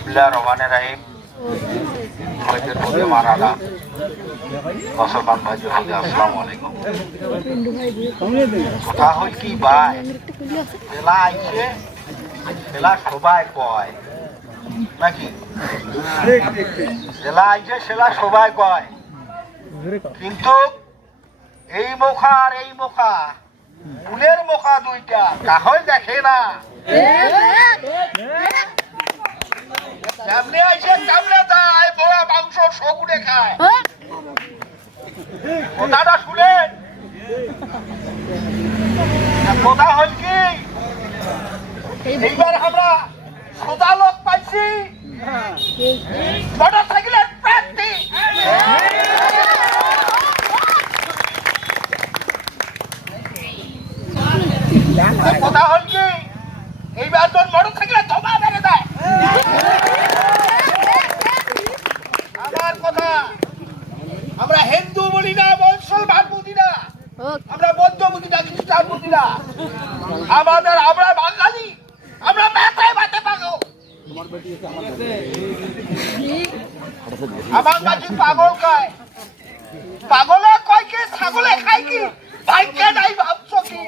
বিসমিল্লাহ রহমান রাহিম হয়তো নদী মারানা মুসলমান ভাই হতে আসসালামু আলাইকুম কি আইছে সবাই কয় নাকি জেলা আইছে সেলা সবাই কয় কিন্তু এই মুখা আর এই মুখা ফুলের মুখা দুইটা কাহল দেখে না সামনে আইছে কামড়ে দেয় বড়া মাংস সগুনে খায়। কথাটা শুনেন। কথা হল কি? এইবার আমরা সোজা লোক পাইছি। মোটর সাইকেলের প্রার্থী কথা হল কি এইবার তোর মোটর সাইকেলে জমা মেরে দেয় আমার কথা আমরা হিন্দু বলি না মুসলমান বুঝি না আমরা বৌদ্ধ বুঝি না খ্রিস্টান বুঝি আমাদের, আমরা বাঙালি। আমরা মাথায় মাথে পাগল। আমার কাছে পাগল কয়? কি? ছাগলে কি? ভাবছ কি?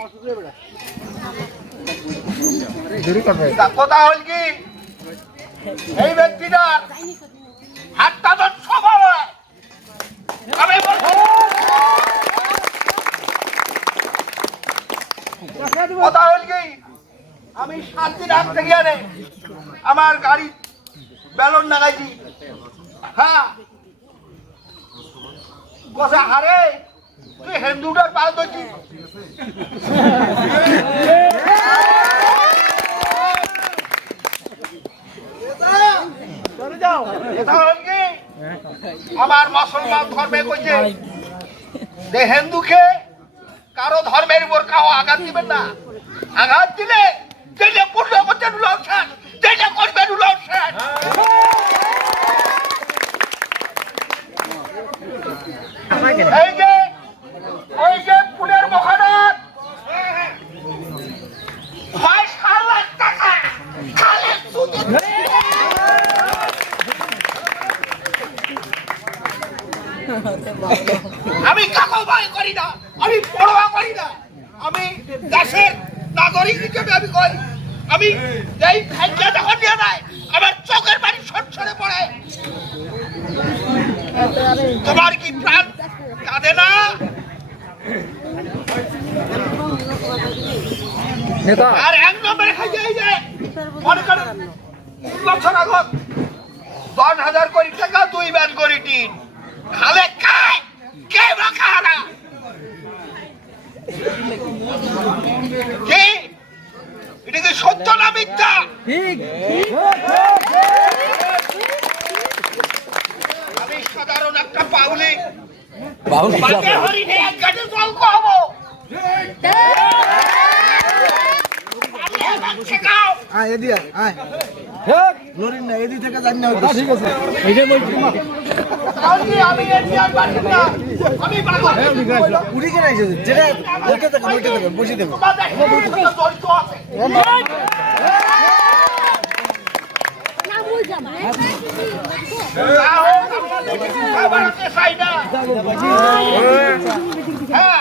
কথা হল কি? এই হাতটা তো স্বভাব হয় আমি বলছি কথা হল কি? আমি সাত দিন আগ থেকে আনে। আমার গাড়ি বেলন লাগাইছি। হ্যাঁ। হারে তুই হিন্দুটার পাল ধরছি। এটা হল কি? আমার মুসলমান ধর্মে কইছে যে হিন্দুকে কারও ধর্মের উপর কাউ আঘাত দিবেন না। আঘাত দিলে উলংসান যেটা করবেন উলংসান এই যে ওই যে ফুলের মহানাথ ছয় সাত লাখ টাকা খালের সুদে আমি কাকো ভয় করি না আমি পড়োয়া করি না। আমি দেশের নাগরিক হিসেবে আমি কই আমি এই ভাগ্য যখন নিয়ে নাই আমার চোখের বাড়ি সরসরে পড়ে। তোমার কি প্রাণ কাঁদে না? আর এক নম্বরে খাইতে এই যে মনে করেন বছর আগত দশ হাজার কোটি টাকা দুই ব্যান করি টিন খালে খায় কে বা খায় কি? এটা কি সত্য না মিথ্যা? আমি সাধারণ একটা পাউলি। বাকে হরিণে এক গাড়ি আমার শেখাও। আয় এদি আয়। আয়। নরিন না এদি থেকে জানি না ঠিক আছে। বাসিন্দা আমি বাংলাদেশ উড়ি কেন এসেছে যেটা ওইটা থেকে ওইটা থেকে বসে দেবো তোমাদের সাথে জড়িত আছে। বাড়াতে চাই না। হ্যাঁ।